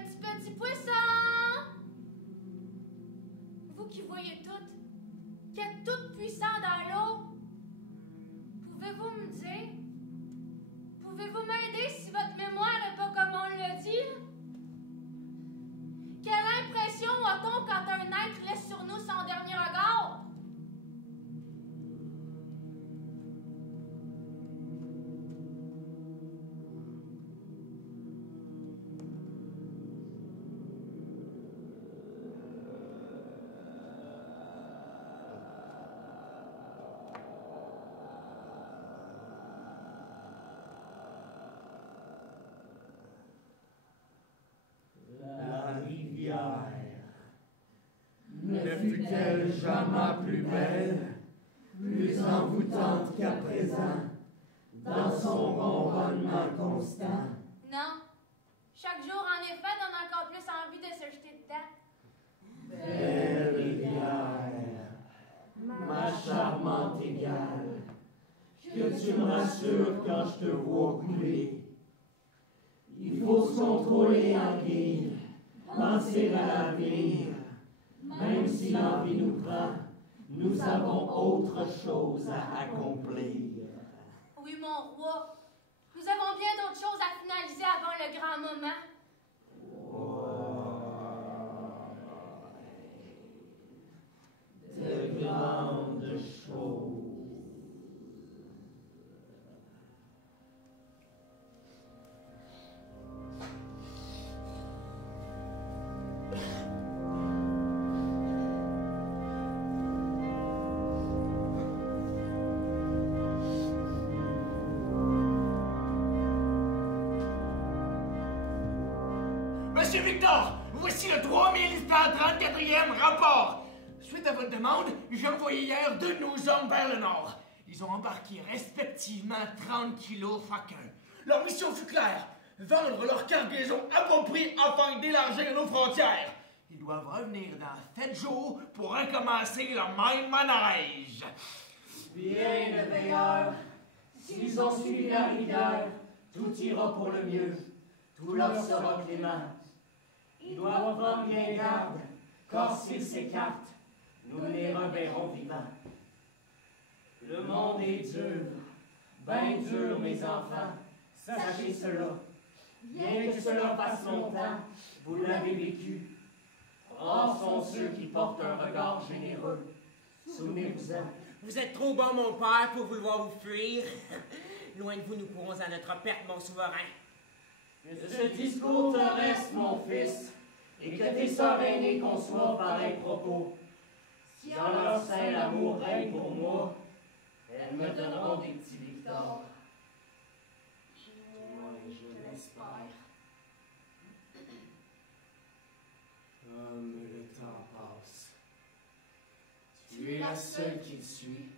Petit poisson! Vous qui voyez tout, qui êtes tout puissant dans l'eau, pouvez-vous me dire? Pouvez-vous m'aider si votre mémoire n'est pas comme on le dit? Quelle impression a-t-on quand un être laisse sur nous son dernier regard? Ne fut-elle jamais plus belle, plus envoûtante qu'à présent, dans son ronronnement constant? Non. Chaque jour, en effet, donne encore plus envie de se jeter dedans. Belle rivière, ma charmante égale, que tu me rassures quand je te vois couler. Il faut se contrôler en guide, penser à l'avenir. Même si l'envie nous prend, nous avons autre chose à accomplir. Oui, mon roi. Nous avons bien d'autres choses à finaliser avant le grand moment. De grandes choses. Monsieur Victor, voici le 3134e rapport. Suite à votre demande, j'ai envoyé hier 2 de nos hommes vers le nord. Ils ont embarqué respectivement 30 kilos chacun. Leur mission fut claire, vendre leur cargaison à bas prix afin d'élargir nos frontières. Ils doivent revenir dans 7 jours pour recommencer le même manège. Bien le veilleur, s'ils ont suivi la rivière, tout ira pour le mieux, tout leur sera clément. Ils doivent prendre bien garde, car s'ils s'écartent, nous les reverrons vivants. Le monde est dur, bien dur, mes enfants, sachez cela. Bien que cela fasse longtemps, vous l'avez vécu. Rares sont ceux qui portent un regard généreux. Souvenez-vous-en. Vous êtes trop bon, mon père, pour vouloir vous fuir. Loin de vous, nous courons à notre perte, mon souverain. Que ce discours te reste, mon fils, et que tes sœurs aînées conçoivent pareil propos. Si en leur sein l'amour règne pour moi, elles me donneront des petits victoires. Je l'espère. Comme le temps passe, tu es la seule qu'il suit,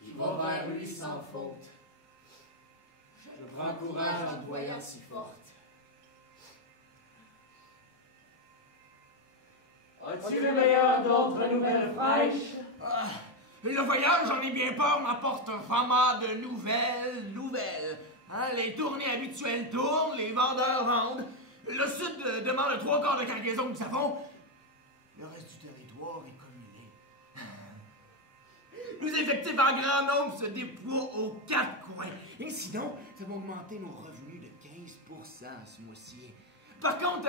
qui va vers lui sans faute. Je prends courage en te voyant si forte. As-tu le meilleur d'autres nouvelles fraîches? Le voyage, j'en ai bien peur, m'apporte vraiment de nouvelles. Hein, les tournées habituelles tournent, les vendeurs vendent. Le Sud demande le 3/4 de cargaison que nous avons. Le reste du territoire est communé. Nos effectifs en grand nombre se déploient aux 4 coins. Et sinon, ça va augmenter nos revenus de 15% ce mois-ci. Par contre,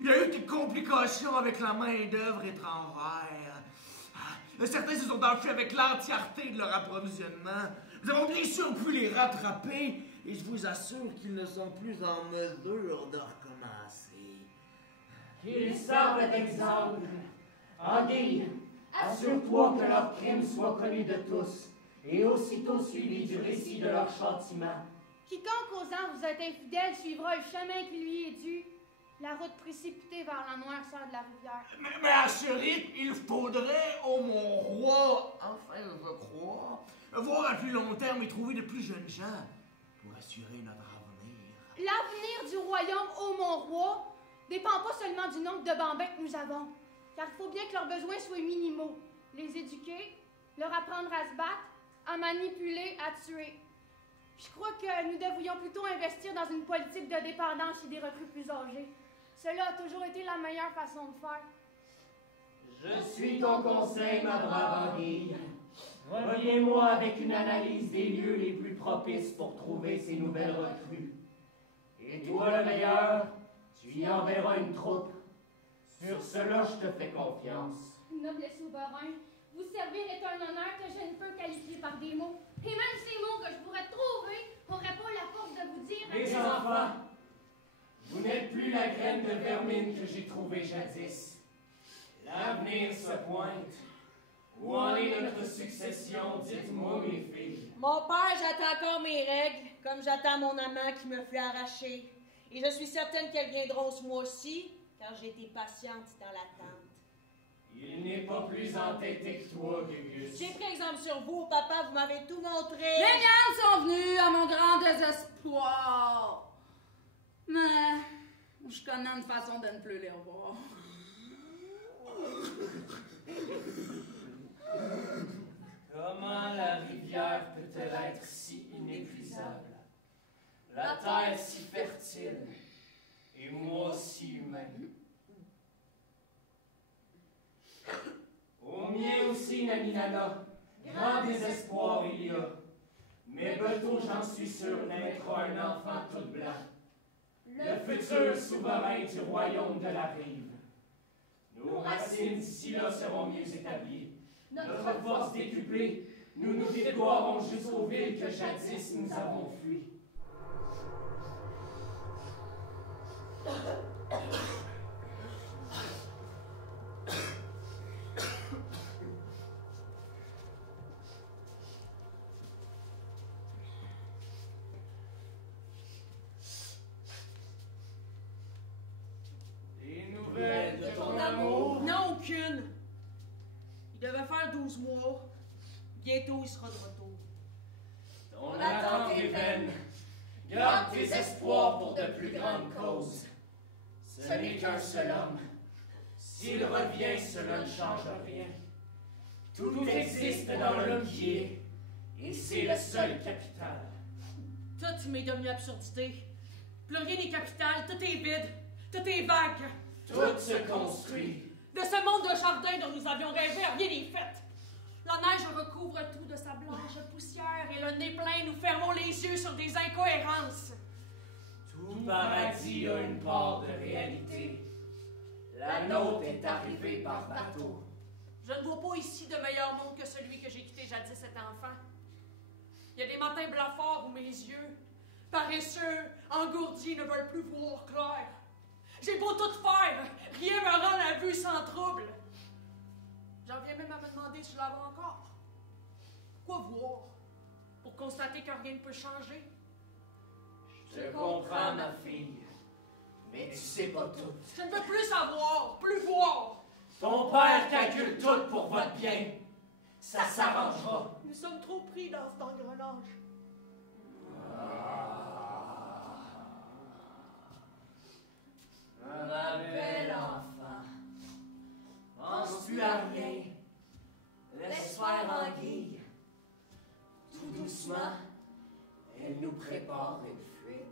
il y a eu des complications avec la main-d'œuvre étrangère. Certains se sont enfuis avec l'entièreté de leur approvisionnement. Nous avons bien sûr pu les rattraper et je vous assure qu'ils ne sont plus en mesure de recommencer. Qu'ils servent d'exemple. Anguille, assure-toi que leurs crimes soient connus de tous et aussitôt suivis du récit de leur châtiment. Quiconque osant vous être infidèle suivra le chemin qui lui est dû. La route précipitée vers la noirceur de la rivière. Mais assuré, il faudrait, ô mon roi, enfin je crois, voir à plus long terme et trouver de plus jeunes gens pour assurer notre avenir. L'avenir du royaume, ô mon roi, dépend pas seulement du nombre de bambins que nous avons, car il faut bien que leurs besoins soient minimaux. Les éduquer, leur apprendre à se battre, à manipuler, à tuer. Je crois que nous devrions plutôt investir dans une politique de dépendance chez des recrues plus âgées. Cela a toujours été la meilleure façon de faire. Je suis ton conseil, ma brave Anguille. Reviens-moi avec une analyse des lieux les plus propices pour trouver ces nouvelles recrues. Et toi, le meilleur, tu y enverras une troupe. Sur cela, je te fais confiance. Noble souverain, vous servir est un honneur que je ne peux qualifier par des mots. Et même ces mots que je pourrais trouver n'auraient pas la force de vous dire... Les enfants, vous n'êtes plus la graine de vermine que j'ai trouvée jadis. L'avenir se pointe. Où en est notre succession? Dites-moi, mes filles. Mon père, j'attends encore mes règles, comme j'attends mon amant qui me fut arraché. Et je suis certaine qu'elles viendront ce mois-ci, car j'ai été patiente dans l'attente. Il n'est pas plus entêté que toi, Gugus. J'ai pris exemple sur vous, papa, vous m'avez tout montré. Les miennes sont venues à mon grand désespoir. Mais je connais une façon de ne plus les revoir. Comment la rivière peut-elle être si inépuisable? La terre si fertile, et moi si humain. Au mien aussi, Naminana, grand désespoir il y a. Mais bientôt, j'en suis sûr, naîtra un enfant tout blanc. Le futur souverain du royaume de la rive. Nos racines d'ici là seront mieux établies. Notre force décuplée, nous nous déploierons jusqu'aux villes que jadis nous avons fuies. Des nouvelles de ton amour? Non, aucune. Il devait faire 12 mois. Bientôt, il sera de retour. Ton attente est vaine. Garde tes espoirs pour de plus grandes causes. Ce n'est qu'un seul homme. S'il revient, cela ne change rien. Tout existe dans l'homme qui est, et c'est le seul capital. Tout m'est devenu absurdité. Plus rien n'est capital, tout est vide, tout est vague. Tout se construit. De ce monde de jardin dont nous avions rêvé, rien n'est fait. La neige recouvre tout de sa blanche poussière et le nez plein, nous fermons les yeux sur des incohérences. Tout paradis a une part de réalité. La nôtre est arrivée par bateau. Je ne vois pas ici de meilleur monde que celui que j'ai quitté jadis cet enfant. Il y a des matins blafards où mes yeux, paresseux, engourdis, ne veulent plus voir clair. J'ai beau tout faire, rien me rend la vue sans trouble. J'en viens même à me demander si je l'avais encore. Quoi voir? Pour constater que rien ne peut changer? Je te comprends, ma fille, mais tu sais pas tout. Je ne veux plus savoir, plus voir. Ton père calcule tout pour votre bien. Ça s'arrangera. Nous sommes trop pris dans cet engrenage. Ma belle enfant, penses-tu à rien? Laisse faire Anguille. Tout doucement, elle nous prépare une fuite.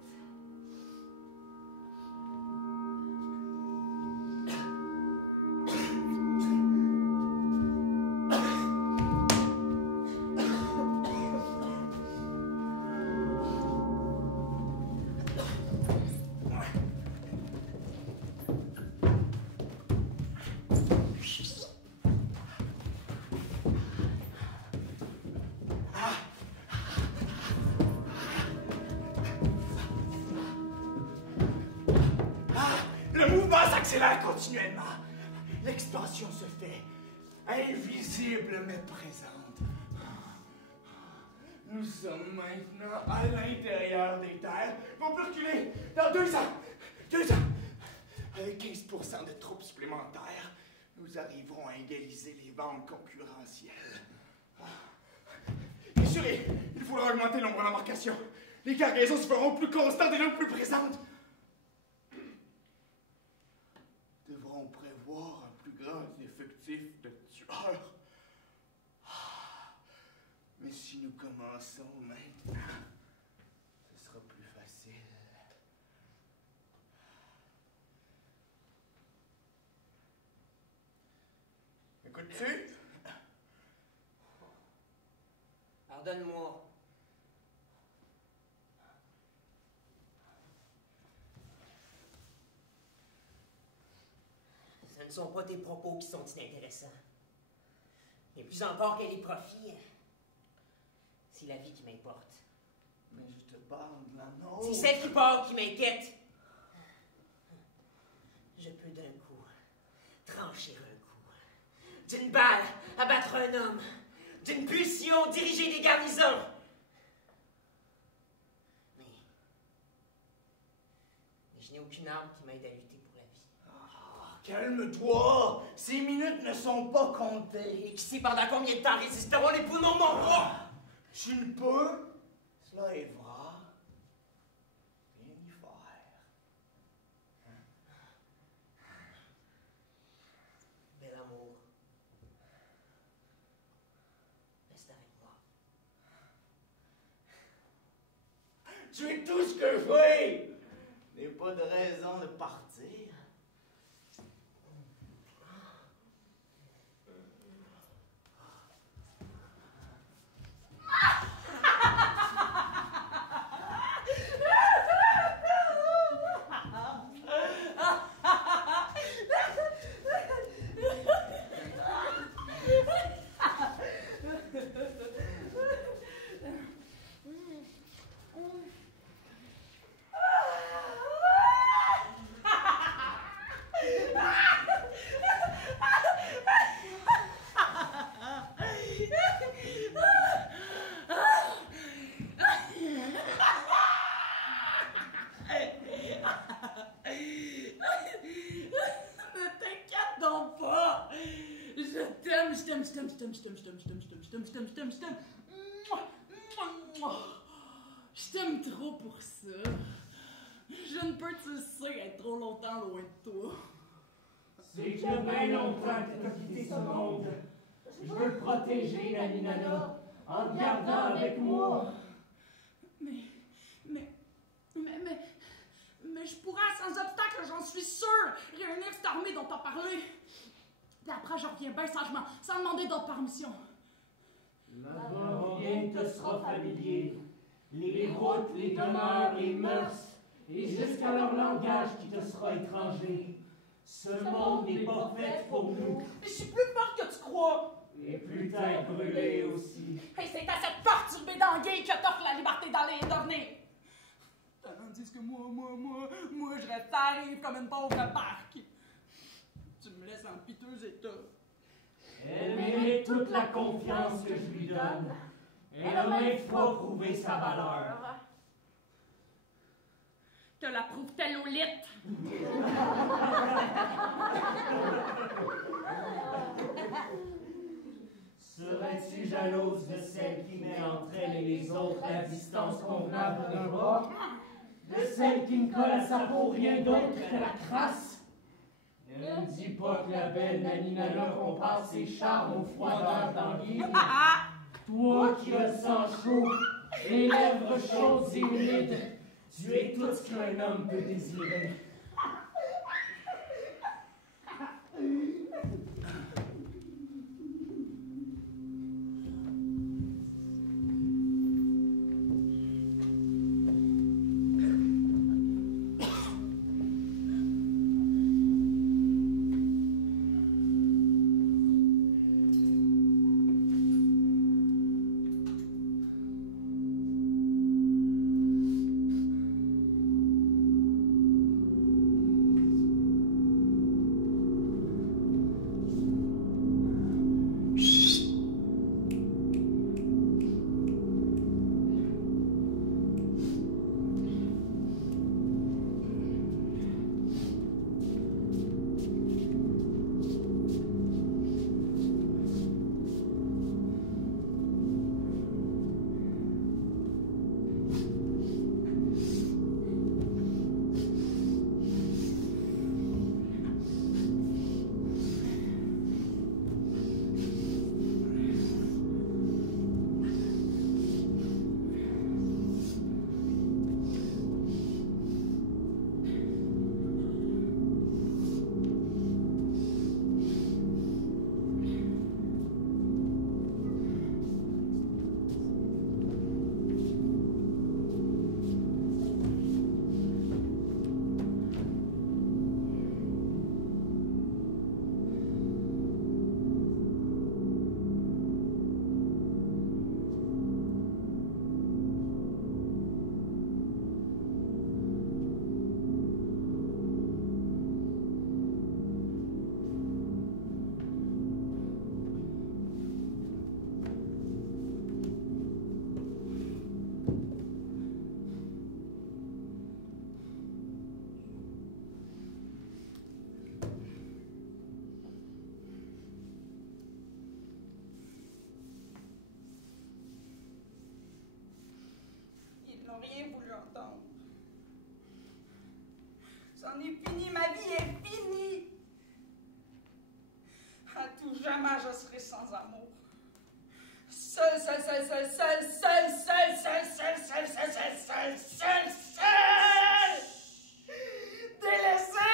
S'accélère continuellement. L'expansion se fait invisible mais présente. Nous sommes maintenant à l'intérieur des terres. On peut reculer dans 2 ans. 2 ans. Avec 15% de troupes supplémentaires, nous arriverons à égaliser les ventes concurrentielles. Bien sûr, il faudra augmenter le nombre d'embarcations. Les cargaisons se feront plus constantes et donc plus présentes. Devront prévoir un plus grand effectif de tueurs. Mais si nous commençons maintenant, difficile. Écoutes-tu? Pardonne-moi. Ce ne sont pas tes propos qui sont inintéressants. Et plus encore que les profits, c'est la vie qui m'importe. Mais je te parle de la nôtre. C'est celle qui part qui m'inquiète. Je peux d'un coup trancher un coup. D'une balle, abattre un homme. D'une pulsion, diriger des garnisons. Mais je n'ai aucune arme qui m'aide à lutter pour la vie. Calme-toi! Ces minutes ne sont pas comptées. Et qui sait pendant combien de temps résisteront les poumons de mon roi? Tu ne peux, cela est vrai, rien y faire. Bel amour, reste avec moi. Tu es tout ce que je veux! Il n'y a pas de raison de partir. Je t'aime trop pour ça. Je ne peux, tu le sais, être trop longtemps loin de toi. C'est qu'il y a bien longtemps que tu as quitté ce monde. Je veux le protéger, Nani Nana, en te gardant avec moi. Mais je pourrais, sans obstacle, j'en suis sûre, réunir cette armée dont t'as parlé. Puis après, je reviens bien sagement, sans demander d'autres permissions. Là-bas, rien te sera familier. Les routes, les demeures, les mœurs, et jusqu'à leur langage qui te sera étranger. Ce monde n'est pas fait pour nous. Mais je suis plus forte que tu crois. Et plus tard brûlé aussi. Et c'est à cette perturbée d'anguille que t'offre la liberté d'aller et de venir. Tandis que moi, je reste à rive comme une pauvre barque. Tu me laisses en piteux état. Elle mérite toute la confiance que je lui donne. Elle a maintes fois prouvé sa valeur. Te la prouve-t-elle au lit? Serais-tu jalouse de celle qui met entre elle et les autres la distance convenable d'un bras? De celle qui ne colle à sa peau rien d'autre que la crasse? Ne me dis pas que la belle Nani Nana compare ses charmes aux froideurs d'anguille. Toi qui as le sang chaud, les lèvres chaudes et humides, tu es tout ce qu'un homme peut désirer. n'ont rien voulu entendre. C'en est fini, ma vie est finie. À tout jamais, je serai sans amour. Seul. Délaissé.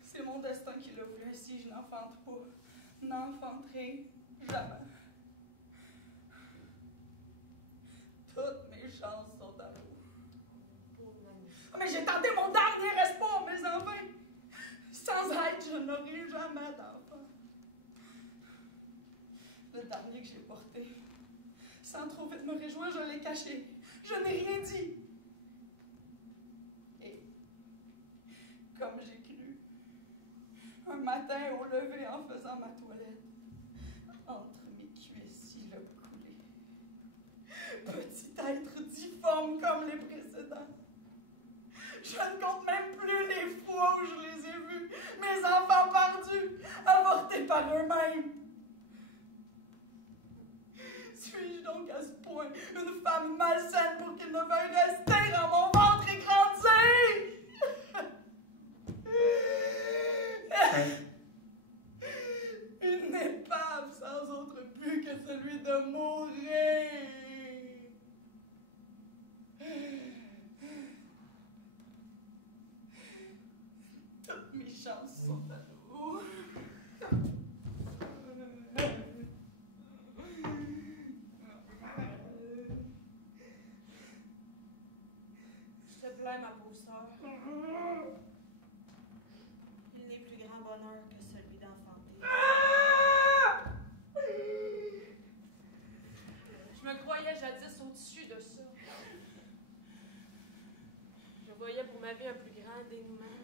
C'est mon destin qui l'a voulu ainsi, je n'enfante pas. N'enfanterai jamais. Toutes mes chances sont à l'eau. Mais j'ai tenté mon dernier espoir, mes enfants. Sans aide, je n'aurai jamais d'enfant. Le dernier que j'ai porté, sans trop vite me réjouir, je l'ai caché. Je n'ai rien dit. Et, comme j'ai cru, un matin au lever en faisant ma toilette, entre mes cuisses, il a coulé. Petit être difforme comme les précédents. Je ne compte même plus les fois où je les ai vus, mes enfants perdus, avortés par eux-mêmes. Suis-je donc à ce point une femme malsaine pour qu'ils ne veuillent rester dans mon ventre et grandir? Une épave sans autre but que celui de mourir. Toutes mes chances sont à l'eau. Je te plains, ma pauvre sœur. Il n'est plus grand bonheur que celui d'enfanter. Je me croyais jadis au-dessus de ça. Je voyais pour ma vie un plus grand dénouement.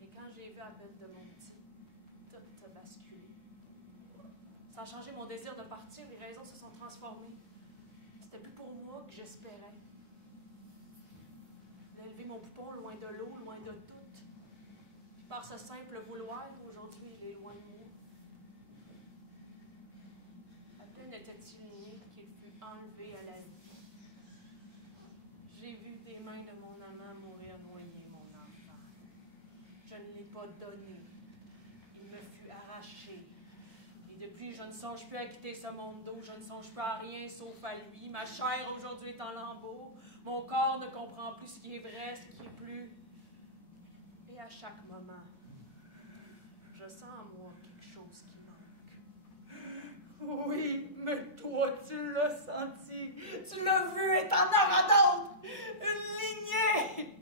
Et quand j'ai vu à peine de mon petit, tout a basculé. Sans changer mon désir de partir, les raisons se sont transformées. C'était plus pour moi que j'espérais. D'élever mon poupon loin de l'eau, loin de tout. Par ce simple vouloir, aujourd'hui, il est loin de moi. À peine était-il né qu'il fut enlevé à la vie. J'ai vu des mains de mon amant mourir noyer mon enfant. Je ne l'ai pas donné. Il me fut arraché. Et depuis, je ne songe plus à quitter ce monde d'eau. Je ne songe plus à rien sauf à lui. Ma chair aujourd'hui est en lambeaux. Mon corps ne comprend plus ce qui est vrai, ce qui est plus. Et à chaque moment, je sens en moi quelque chose qui manque. Oui, mais toi, tu l'as senti. Tu l'as vu et t'en auras d'autres. Une lignée.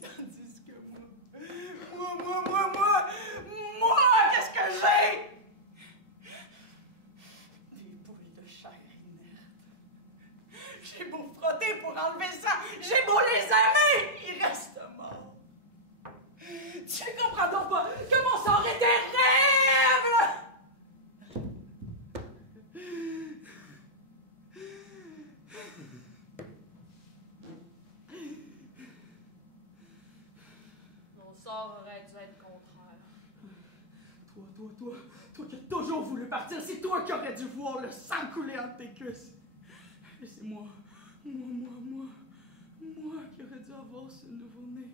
Tandis que moi, qu'est-ce que j'ai? Des boules de chair inerte. J'ai beau frotter pour enlever ça, j'ai beau les aimer, ils restent morts. Tu comprends donc pas que mon sort est terrible! Mon sort aurait dû être contraire. Toi qui as toujours voulu partir, c'est toi qui aurais dû voir le sang couler entre tes cuisses. Et c'est moi qui aurais dû avoir ce nouveau-né.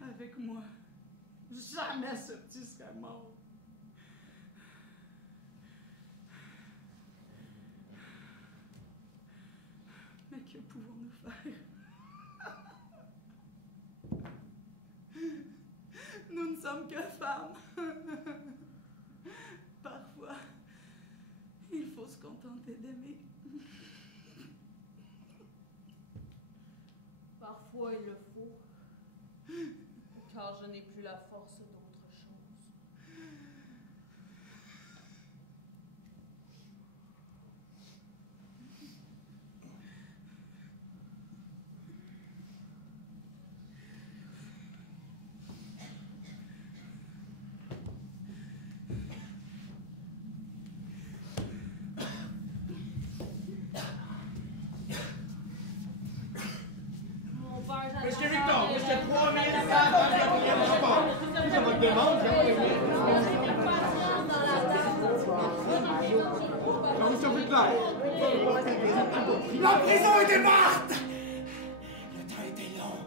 Avec moi, jamais ce petit serait mort. Mais que pouvons-nous faire? Nous ne sommes que femmes. Parfois, il faut se contenter d'aimer. Parfois, il le faut. Car je n'ai plus la force d'autre chose. La prison était morte! Le temps était long.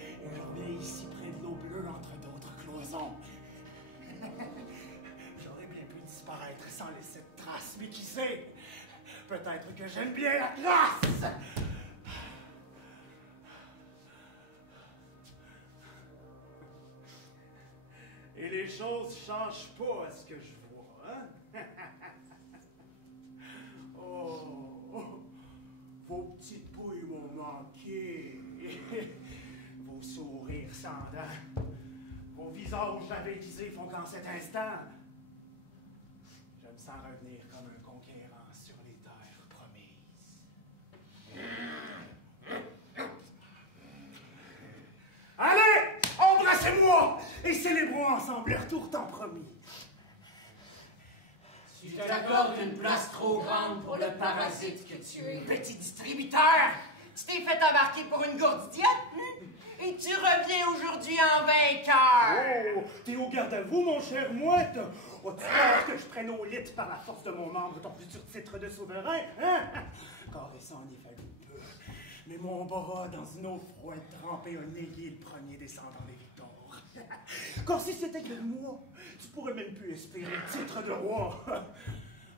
Et je reviens ici près de l'eau bleue entre d'autres cloisons. J'aurais bien pu disparaître sans laisser de traces, mais qui sait? Peut-être que j'aime bien la classe! Et les choses changent pas à ce que je vois, hein? Oh, vos petites pouilles m'ont manqué. Vos sourires sans dents. Vos visages avétisés font qu'en cet instant, je me sens revenir comme un conquérant sur les terres promises. Allez, embrassez-moi et célébrons ensemble le retour tant promis. Tu t'accordes une place trop grande pour le parasite que tu es. Petit distributeur, tu t'es fait embarquer pour une gourde idiote, et tu reviens aujourd'hui en vainqueur. Oh, t'es au garde à vous, mon cher mouette. As-tu peur que je prenne au lit par la force de mon membre ton futur titre de souverain, hein? Car ça en est fallu peu. Mais mon bras dans une eau froide trempée a négué le premier descendant des Victors. Car si c'était que moi, tu pourrais même plus espérer le titre de roi.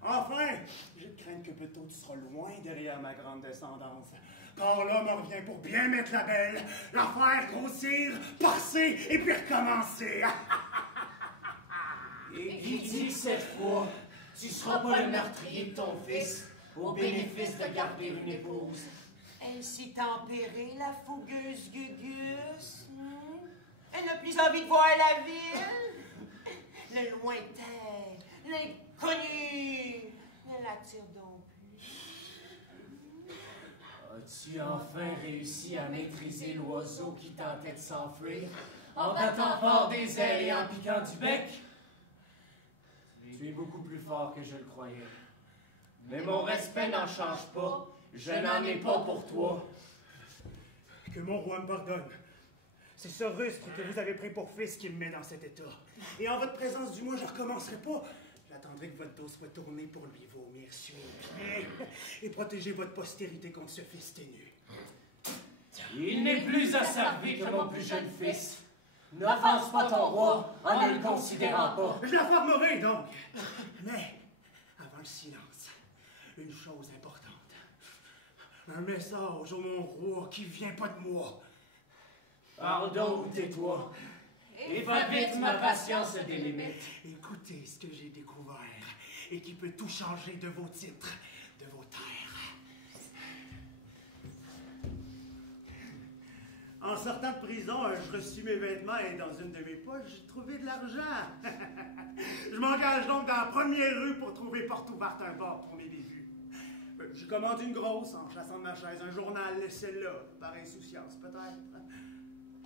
Enfin, j'ai de crainte que plutôt tu seras loin derrière ma grande descendance. Car l'homme revient pour bien mettre la belle, la faire grossir, passer et puis recommencer. Et qui dit cette fois, tu seras pas le meurtrier de ton fils, au bénéfice de garder une épouse. Elle s'est tempérée, la fougueuse Gugus. Elle n'a plus envie de voir la ville. Le lointain, l'inconnu, ne l'attire donc plus. As-tu enfin réussi à maîtriser l'oiseau qui tentait de s'enfuir, en battant fort des ailes et en piquant du bec? Tu es beaucoup plus fort que je le croyais. Mais mon respect n'en change pas. Je n'en ai pas pour toi. Que mon roi me pardonne. C'est ce rustre que vous avez pris pour fils qui me met dans cet état. Et en votre présence, du moins, je ne recommencerai pas. J'attendrai que votre dos soit tourné pour lui vomir sur les pieds et protéger votre postérité contre ce fils ténu. Il n'est plus asservi que mon plus jeune fils. N'offense pas ton roi en ne le considérant pas. Je la fermerai donc. Mais, avant le silence, une chose importante. Un message au mon roi qui vient pas de moi. Pardon ou tais-toi. Et va vite, ma patience a des limites. Écoutez ce que j'ai découvert et qui peut tout changer de vos titres, de vos terres. En sortant de prison, je reçus mes vêtements et dans une de mes poches, j'ai trouvé de l'argent. Je m'engage donc dans la première rue pour trouver porte ouverte un bar pour mes débuts. J'ai commandé une grosse en chassant de ma chaise un journal, celle-là, par insouciance peut-être.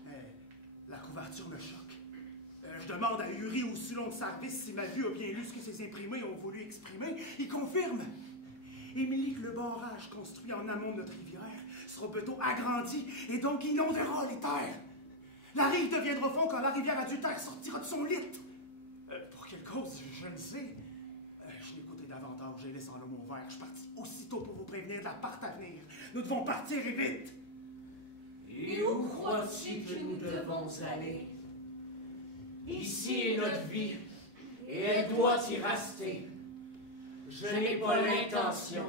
Mais la couverture me choque. Je demande à Uri ou Sulon de service si ma vue a bien lu ce que ces imprimés ont voulu exprimer. Il confirme. Il me dit que le barrage construit en amont de notre rivière sera bientôt agrandi et donc inondera les terres. La rive deviendra fond quand la rivière adultère sortira de son lit. Pour quelle cause, je ne sais. Je l'écoutais davantage, j'ai laissé le mot vert. Je suis parti aussitôt pour vous prévenir de la part à venir. Nous devons partir et vite. Et où crois-tu que nous devons aller? Ici est notre vie, et elle doit y rester. Je n'ai pas l'intention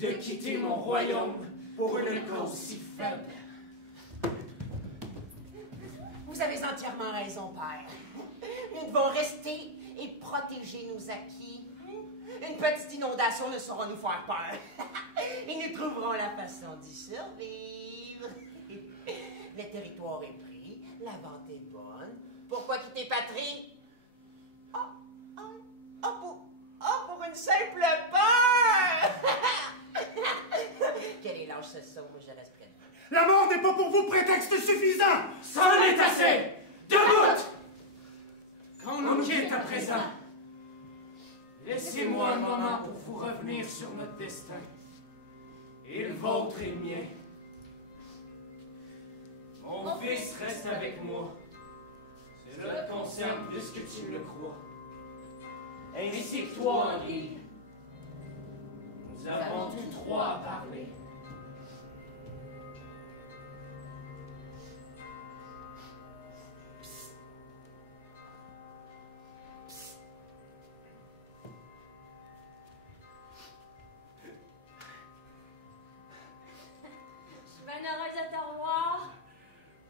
de quitter mon royaume pour une cause si faible. Vous avez entièrement raison, père. Nous devons rester et protéger nos acquis. Une petite inondation ne saura nous faire peur. Et nous trouverons la façon d'y survivre. Le territoire est pris, la vente est bonne. Pourquoi quitter patrie? Pour une simple peur! Quel est l'âge ce saut? Moi, je reste près de vous. La mort n'est pas pour vous prétexte suffisant! Ça en est assez! Debout! Qu'on nous quitte à présent. Laissez-moi un moment pour vous revenir sur notre destin. Et le vôtre et le mien. Mon fils reste avec moi. Cela te concerne plus que tu ne le crois. Ainsi que toi, Henri. Nous avons tous trois parlé.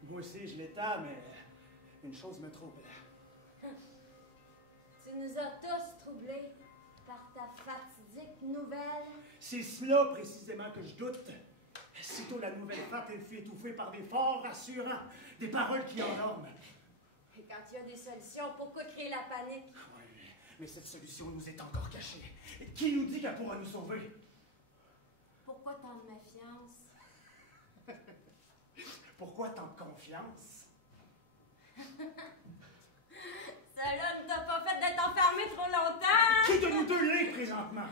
Moi aussi, je l'étais, mais une chose me trouble. Tu nous as tous troublés par ta fatidique nouvelle. C'est cela précisément que je doute. Sitôt la nouvelle fat, elle fut étouffée par des forts rassurants, des paroles qui endorment. Et quand il y a des solutions, pourquoi créer la panique? Oui, mais cette solution nous est encore cachée. Et qui nous dit qu'elle pourra nous sauver? Pourquoi tant de méfiance? Pourquoi tant de confiance? Cela ne t'a pas fait d'être enfermé trop longtemps! Qui de nous deux l'est présentement?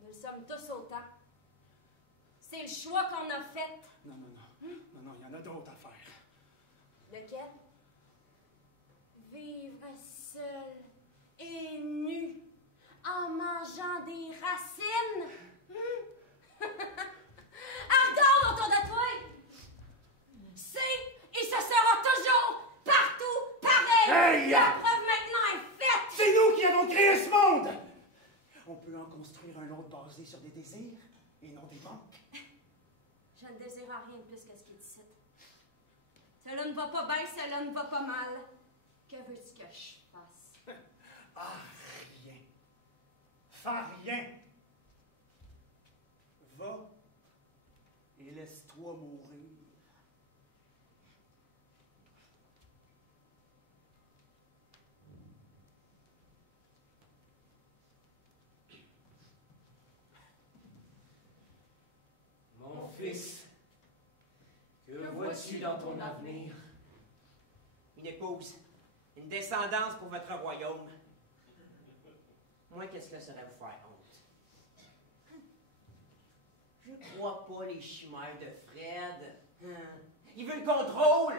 Nous le sommes tous autant. C'est le choix qu'on a fait. Non, il y en a d'autres à faire. Lequel? Vivre seul et nu en mangeant des racines? Regarde autour de toi! C'est et ce sera toujours partout pareil! Hey! La preuve maintenant est faite! C'est nous qui avons créé ce monde! On peut en construire un autre basé sur des désirs et non des manques. Je ne désire rien de plus que ce qui est ici. Cela ne va pas bien, cela ne va pas mal. Que veux-tu que je fasse? Ah, rien. Fais rien. Va et laisse-toi mourir. Mon fils, que vois-tu dans ton avenir? Une épouse, une descendance pour votre royaume. Moi, qu'est-ce que ça serait vous faire honte? Je ne crois pas les chimères de Fred. Il veut le contrôle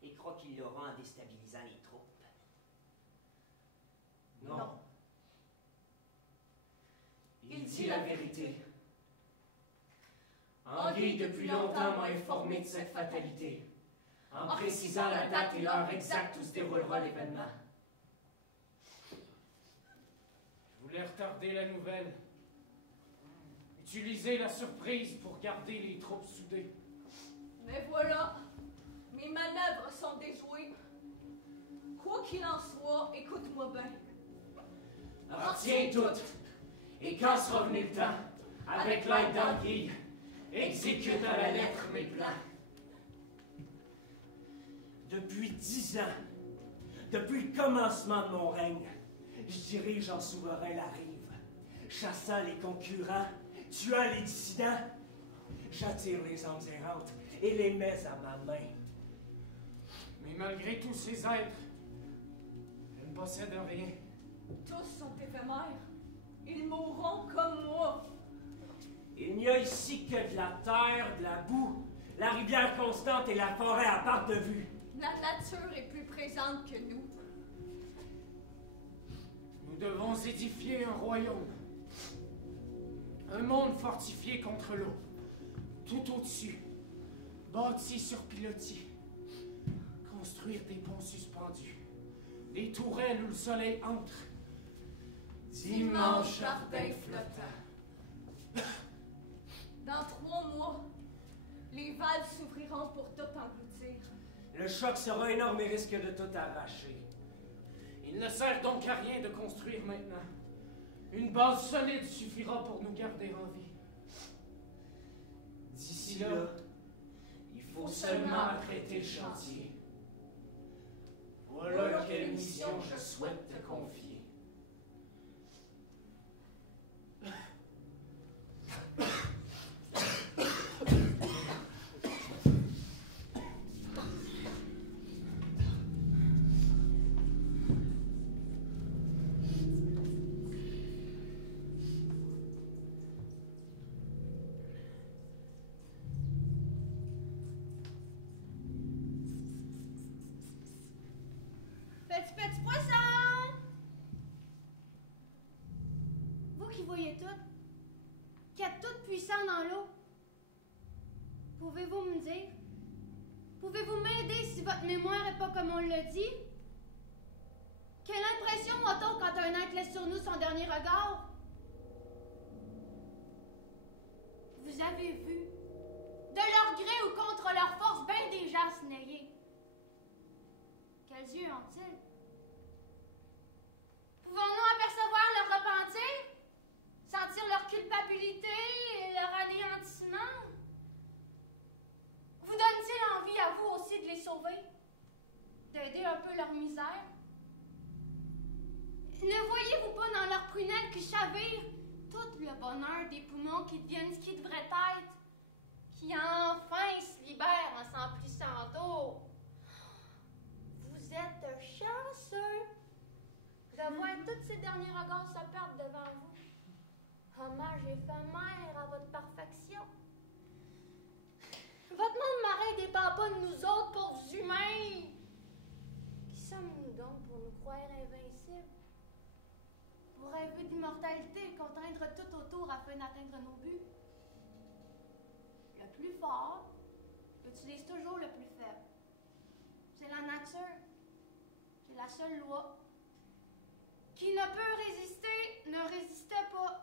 et croit qu'il l'aura en déstabilisant les troupes. Non. Il dit la vérité. Anguille, depuis longtemps, m'a informé de cette fatalité, en précisant la date et l'heure exacte où se déroulera l'événement. Je voulais retarder la nouvelle. Utiliser la surprise pour garder les troupes soudées. Mais voilà, mes manœuvres sont déjouées. Quoi qu'il en soit, écoute-moi bien. Retiens toutes, et quand sera venu le temps, avec l'aide d'Anguille, exécute à la lettre mes plans. Depuis 10 ans, depuis le commencement de mon règne, je dirige en souverain la rive, chassant les concurrents, tuant les dissidents. J'attire les âmes errantes et les mets à ma main. Mais malgré tous ces êtres, je ne possède rien. Tous sont éphémères. Ils mourront comme moi. Il n'y a ici que de la terre, de la boue, la rivière constante et la forêt à perte de vue. La nature est plus présente que nous. Nous devons édifier un royaume. Un monde fortifié contre l'eau. Tout au-dessus. Bâti sur pilotis. Construire des ponts suspendus. Des tourelles où le soleil entre. D'immenses jardins flottants. Dans 3 mois, les valves s'ouvriront pour tout engloutir. Le choc sera énorme et risque de tout arracher. Il ne sert donc à rien de construire maintenant. Une base solide suffira pour nous garder en vie. D'ici là, il faut seulement apprêter le chantier. Voilà quelle mission je souhaite te confier. Petit poisson! puissant dans l'eau. Pouvez-vous me dire? Pouvez-vous m'aider si votre mémoire n'est pas comme on l'a dit? Quelle impression a-t-on quand un être laisse sur nous son dernier regard? Vous avez vu, de leur gré ou contre leur force, ben des gens se nayer. Quels yeux ont-ils? Pouvons-nous apercevoir leur repentir? Sentir leur culpabilité et leur anéantissement? Vous donne-t-il envie à vous aussi de les sauver? D'aider un peu leur misère? Ne voyez-vous pas dans leurs prunelles qui chavirent tout le bonheur des poumons qui deviennent ce qu'ils devraient être, qui enfin se libèrent en s'emplissant d'eau? Vous êtes chanceux de voir tous ces derniers regards se perdre devant vous. Hommage éphémère à votre perfection. Votre monde marin ne dépend pas de nous autres pauvres humains. Qui sommes-nous donc pour nous croire invincibles? Pour rêver d'immortalité et contraindre tout autour afin d'atteindre nos buts? Le plus fort utilise toujours le plus faible. C'est la nature. C'est la seule loi. Qui ne peut résister, ne résistait pas.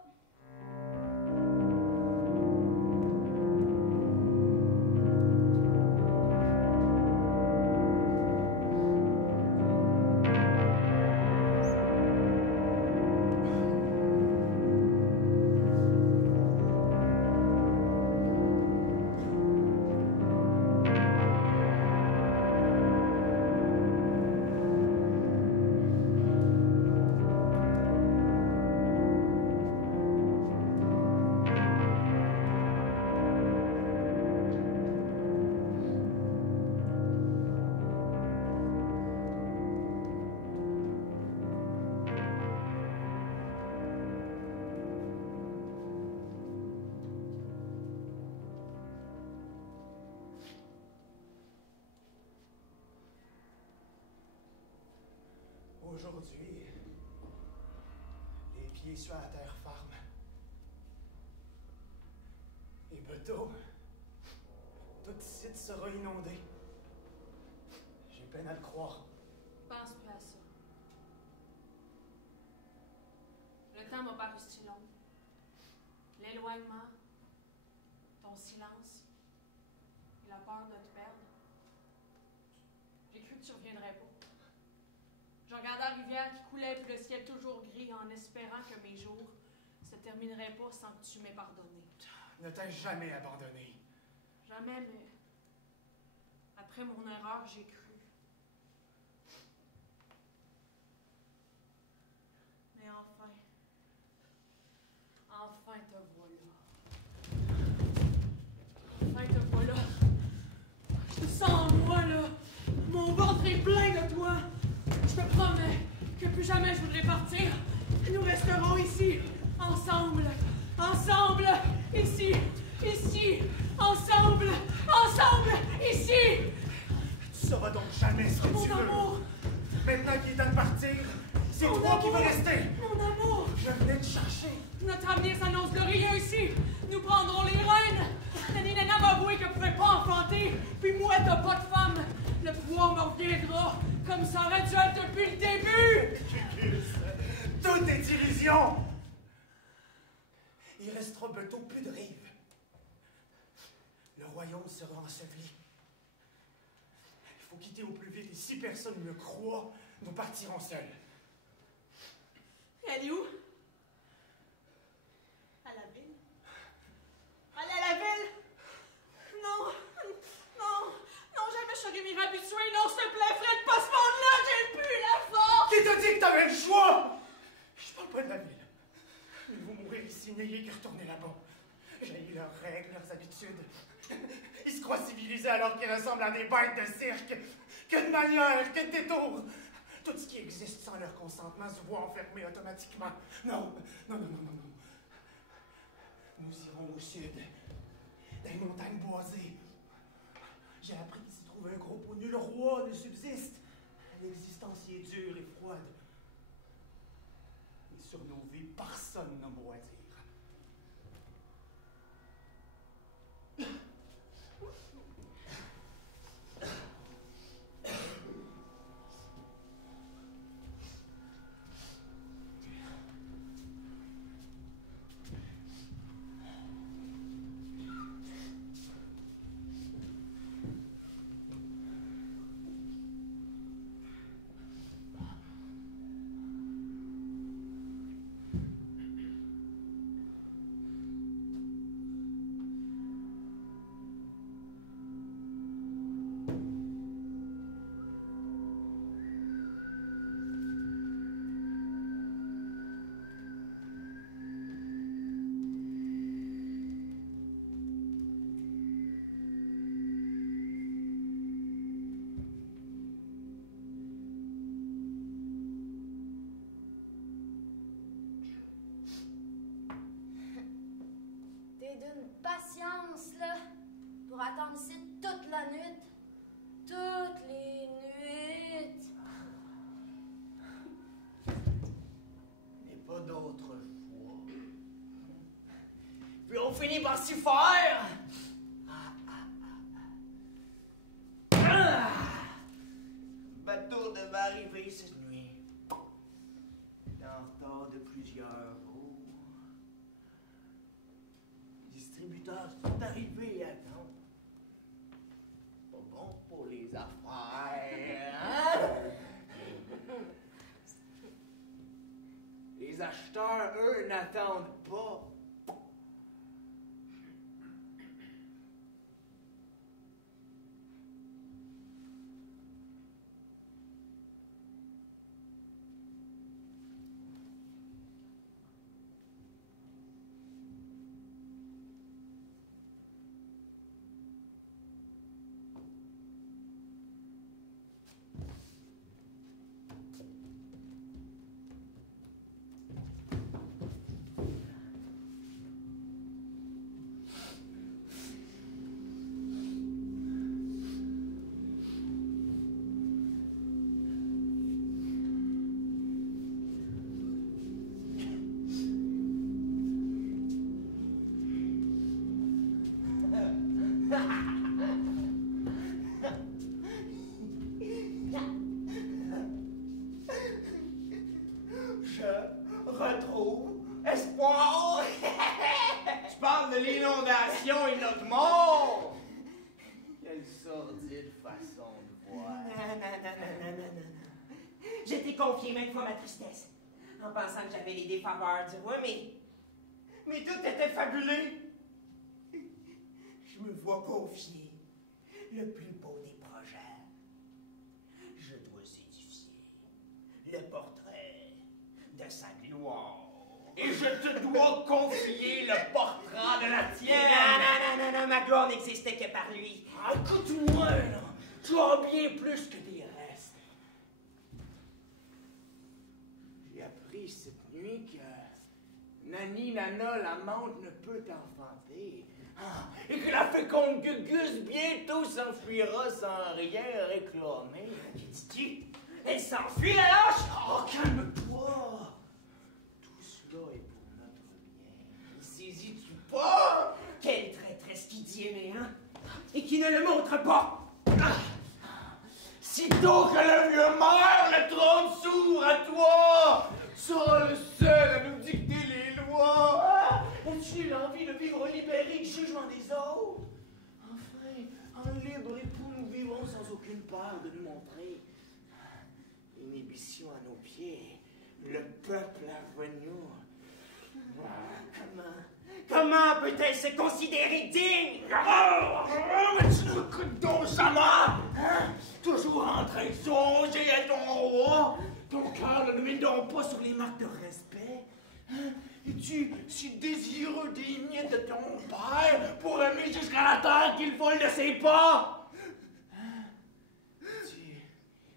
Aujourd'hui, les pieds sur la terre ferme. Et bientôt, tout site sera inondé. J'ai peine à le croire. Pense plus à ça. Le temps m'a paru si long. L'éloignement, ton silence et la peur de te perdre. J'ai cru que tu reviendrais pas. Je regardais la rivière qui coulait puis le ciel toujours gris en espérant que mes jours se termineraient pas sans que tu m'aies pardonné. Ne t'ai jamais abandonné. Jamais, mais après mon erreur, j'ai cru. Mais enfin te voilà. Enfin te voilà. Je te sens en moi, là. Mon ventre est plein de toi. Je te promets que plus jamais je voudrais partir. Nous resterons ici, ensemble, ici, ensemble, ici. Tu sauras donc jamais ce que Mon tu veux. amour. Maintenant qu'il est temps de partir, c'est Mon toi qui veux amour. rester. Mon amour. Je venais te chercher. Notre avenir s'annonce glorieux ici. Nous prendrons les rênes. Nanny Nana m'a avoué qu'elle ne pouvait pas enfanter. Puis moi, t'as pas de femme. Le pouvoir me reviendra comme ça aurait dû être depuis le début. Tout est illusion. Il restera bientôt plus de rives. Le royaume sera enseveli. Il faut quitter au plus vite et si personne ne me croit, nous partirons seuls. Elle est où? À la ville? Aller à la ville? Non, jamais je serais m'y habituer. Non, s'il te plaît, Fred, pas ce monde-là, j'ai plus la force! Qui t'a dit que t'avais le choix? Je parle pas de la ville. Ils vont mourir ici, n'ayez qu'à retourner là-bas. J'ai eu leurs règles, leurs habitudes. Ils se croient civilisés alors qu'ils ressemblent à des bêtes de cirque. Que de manières, que de détours. Tout ce qui existe sans leur consentement se voit enfermé automatiquement. Non. Nous irons au sud, dans les montagnes boisées. J'ai appris qu'il s'y trouve un groupe où nul roi ne subsiste. L'existence y est dure et froide. Et sur nos vies, personne n'a mot à dire. va attendre ici toute la nuit. Toutes les nuits. Mais pas d'autre choix. Puis on finit par s'y faire. Bateau devait arriver cette nuit. Il est en retard de plusieurs jours. Les distributeurs sont arrivés à temps. Pas bon pour les affaires, hein? Les acheteurs, eux, n'attendent pas. De l'inondation et notre mort! Quelle sordide façon de voir. Non. J'étais confié maintes fois ma tristesse, en pensant que j'avais les défaveurs du roi, mais tout était fabuleux. Je me vois confier le plus beau des projets. Je dois édifier le portrait de sa gloire. Et je te dois confier le portrait de la tienne! Non, ma gloire n'existait que par lui. Ah, écoute-moi, là! Tu as bien plus que des restes. J'ai appris cette nuit que Nani Nana, l'amante, ne peut enfanter. Ah, et que la féconde Gugus bientôt s'enfuira sans rien réclamer. Que dis-tu? Elle s'enfuit, la lâche! Oh, calme-toi! Est pour notre bien. Saisis-tu pas? Quelle traîtresse qui dit aimer, hein? Et qui ne le montre pas! Sitôt que le vieux meurt, le trône s'ouvre à toi! Seras le seul à nous dicter les lois! As-tu l'envie de vivre libéré du jugement des autres? Enfin, en libre époux, nous vivrons sans aucune peur de nous montrer. Inhibition à nos pieds, le peuple à venir. Comment peut-elle se considérer digne? Mais tu ne m'écoutes donc jamais! Hein? Toujours en train de songer à ton roi! Ton cœur ne mine donc pas sur les marques de respect? Hein? Es-tu si désireux des miettes de ton père pour aimer jusqu'à la terre qu'il vole de ses pas? Hein? Es-tu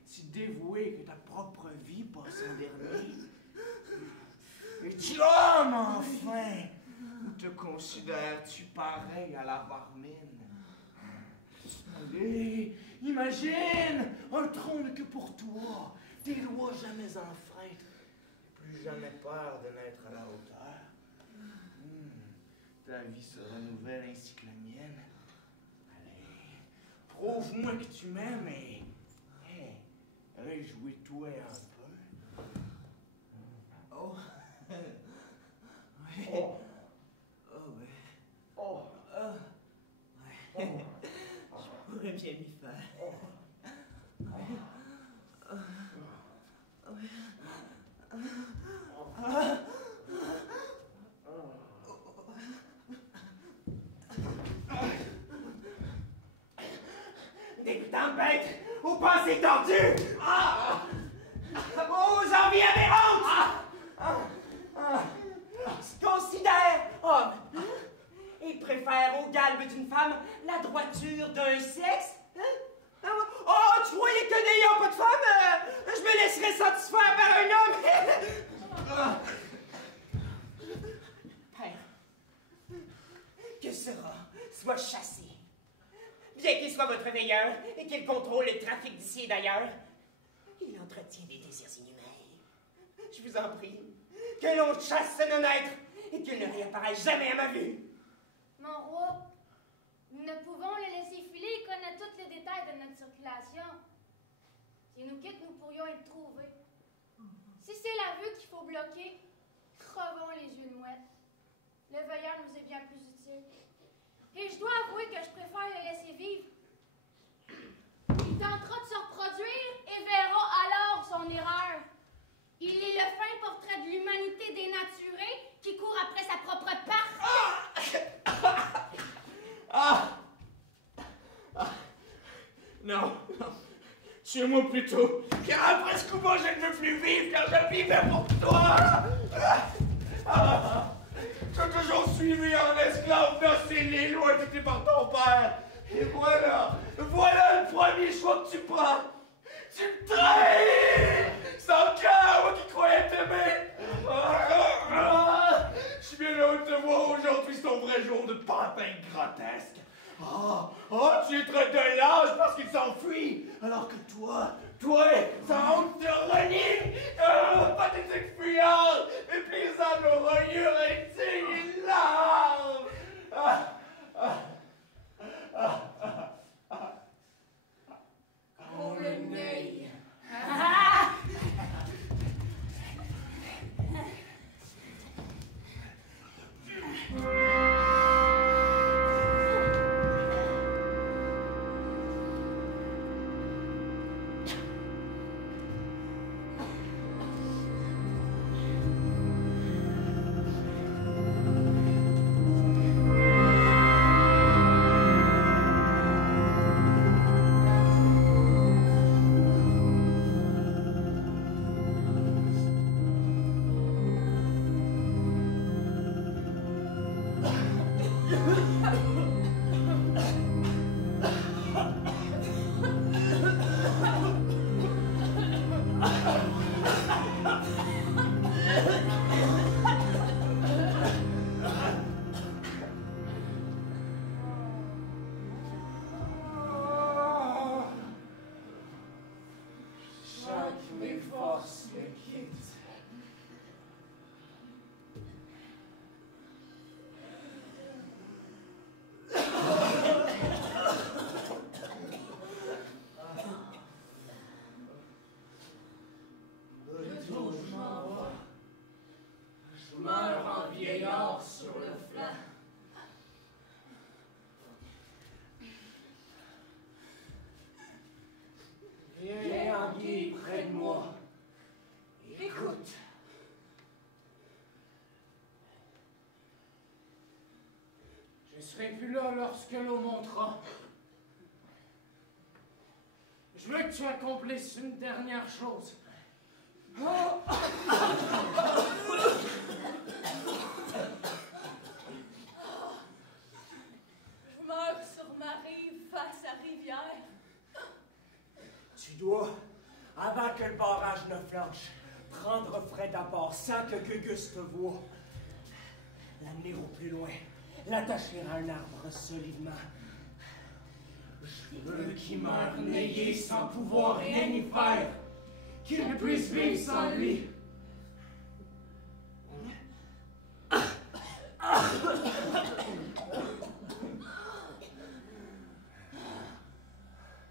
si dévoué que ta propre vie passe en dernier? Es-tu homme, enfin? Ou te considères-tu pareil à la Varmine? Allez, imagine un trône que pour toi, des lois jamais enfreintes, plus jamais peur de n'être à la hauteur. Ta vie se renouvelle ainsi que la mienne. Allez, prouve-moi que tu m'aimes et réjouis-toi un peu. Oh. Oui. Oh. Oh, oui. Oh. Ouais. Je pourrais bien m'y faire. Dégoûtante bête, aux pensées tordues, aux envies aberrantes, se considère homme et préfère au galbe d'une femme la droiture d'un sexe. Oh, tu croyais que n'ayant pas de femme, je me laisserais satisfaire par un homme? Père, que sera, sois chassé, soit votre veilleur et qu'il contrôle le trafic d'ici et d'ailleurs. Il entretient des désirs inhumains. Je vous en prie, que l'on chasse ce non-être et qu'il ne réapparaisse jamais à ma vue. Mon roi, nous ne pouvons le laisser filer et connaître tous les détails de notre circulation. S'il nous quitte, nous pourrions être trouvés. Si c'est la vue qu'il faut bloquer, crevons les yeux de mouette. Le veilleur nous est bien plus utile. Et je dois avouer que je préfère le laisser vivre. Il tentera de se reproduire et verra alors son erreur. Il est le fin portrait de l'humanité dénaturée qui court après sa propre part. Non, non. Tuez-moi plutôt, car après ce coup-là, je ne veux plus vivre, car je vivais pour toi. Tu as toujours suivi en esclave dans ces lignes loin quitté par ton père. Et voilà le premier choix que tu prends. Tu me trahis! Sans cœur, moi qui croyais t'aimer! Je suis bien heureux de te voir aujourd'hui, c'est ton vrai jour de pantin grotesque. Tu es très de lâche parce qu'il s'enfuit, alors que toi, sans honte te renie, pathétique fuyard, méprisant nos reliures indignes et larmes. Oh, le nez! Je serai plus là lorsque l'eau montera. Je veux que tu accomplisses une dernière chose. Je meurs sur ma rive face à rivière. Tu dois, avant que le barrage ne flanche, prendre Fred à bord sans que Gugus te voie. L'amener au plus loin, l'attacher à un arbre solidement. Je veux qu'il meure nayé sans pouvoir rien y faire, qu'il ne puisse vivre sans lui.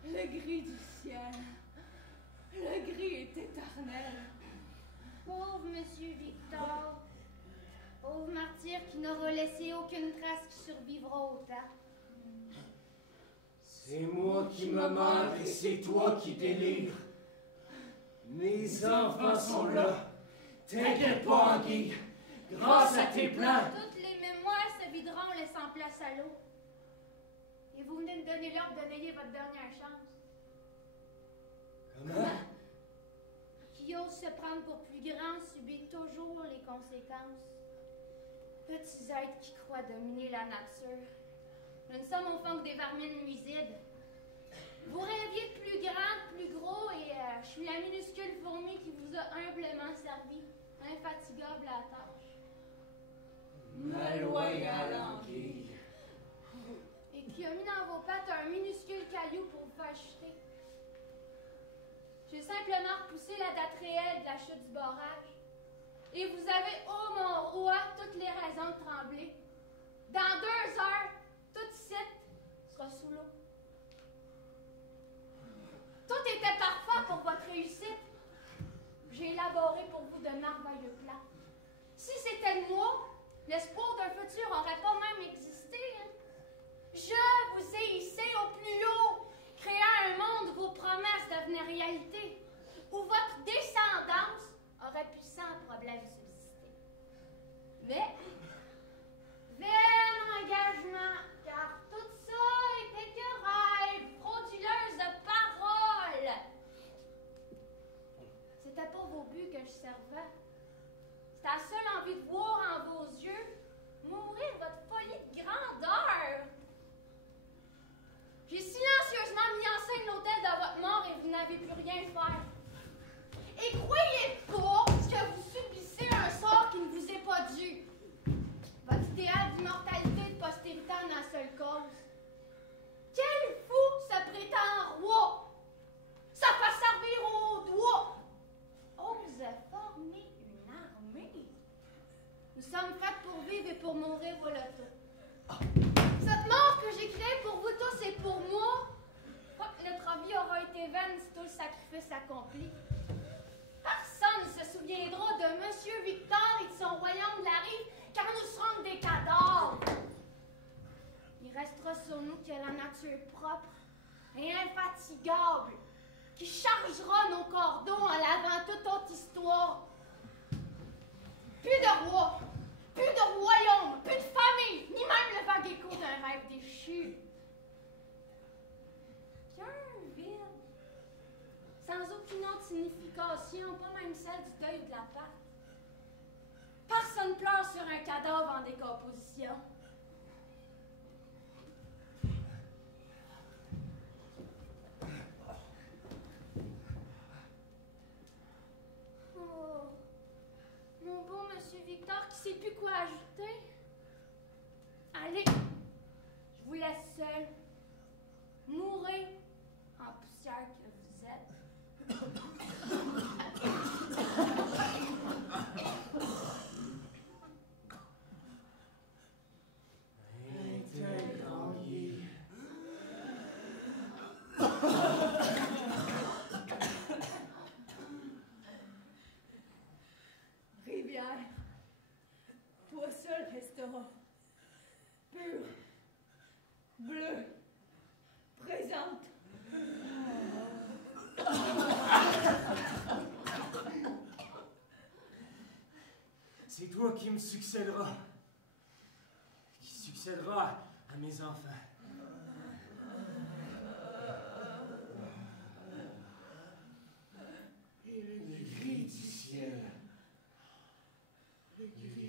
Le gris du ciel, le gris est éternel. Pauvre Monsieur Victor, pauvre martyr qui n'aura laissé aucune trace qui survivra au temps. C'est moi qui me meurs et c'est toi qui délires. Mes enfants sont là. T'inquiète pas, Anguille. Grâce à tes plans. Toutes les mémoires se videront en laissant place à l'eau. Et vous venez de donner l'ordre de veiller votre dernière chance. Comment? Qui ose se prendre pour plus grand subit toujours les conséquences. Petits êtres qui croient dominer la nature. Nous ne sommes au fond que des vermines nuisibles. Vous rêviez de plus grand, de plus gros, et je suis la minuscule fourmi qui vous a humblement servi, infatigable à la tâche. Ma loyale Anguille. Et qui a mis dans vos pattes un minuscule caillou pour vous faire chuter. J'ai simplement repoussé la date réelle de la chute du barrage. Et vous avez, ô mon roi, toutes les raisons de trembler. Dans 2 heures, toute site sera sous l'eau. Tout était parfait pour votre réussite. J'ai élaboré pour vous de merveilleux plans. Si c'était le moi, l'espoir d'un futur n'aurait pas même existé. Hein? Je vous ai hissé au plus haut, créant un monde où vos promesses devenaient réalité, où votre descendance aurait pu sans problème subsister. Mais, vain engagement, car tout ça était que rêve, frauduleuse de paroles. C'était pas vos buts que je servais. C'était la seule envie de voir en vos yeux mourir votre folie de grandeur. J'ai silencieusement mis en scène l'autel de votre mort et vous n'avez pu rien faire. Et croyez pas que vous subissez un sort qui ne vous est pas dû. Votre idéal d'immortalité et de postérité en a seule cause. Quel fou se prétend roi? Ça fait servir au doigt. Ose former une armée. Nous sommes faits pour vivre et pour mourir, voilà tout. Cette mort que j'ai créée pour vous tous et pour moi, notre vie aura été vaine si tout le sacrifice accompli. Personne ne se souviendra de Monsieur Victor et de son royaume de la rive, car nous serons des cadavres. Il restera sur nous que la nature propre et infatigable, qui chargera nos cordons en lavant toute autre histoire. Plus de rois, plus de royaume, plus de famille, ni même le vague écho d'un rêve déchu. Qu'un vide, sans aucune autre signification, pas même celle du deuil ou de la perte. Personne pleure sur un cadavre en décomposition. Oh, mon beau Monsieur Victor qui sait plus quoi ajouter. Allez, je vous laisse seul. Mourez en poussière que vous êtes. Rivière, toi seul restera pur, bleu, présente. C'est toi qui me succédera. Qui succédera à mes enfants. Et le gris du ciel, le gris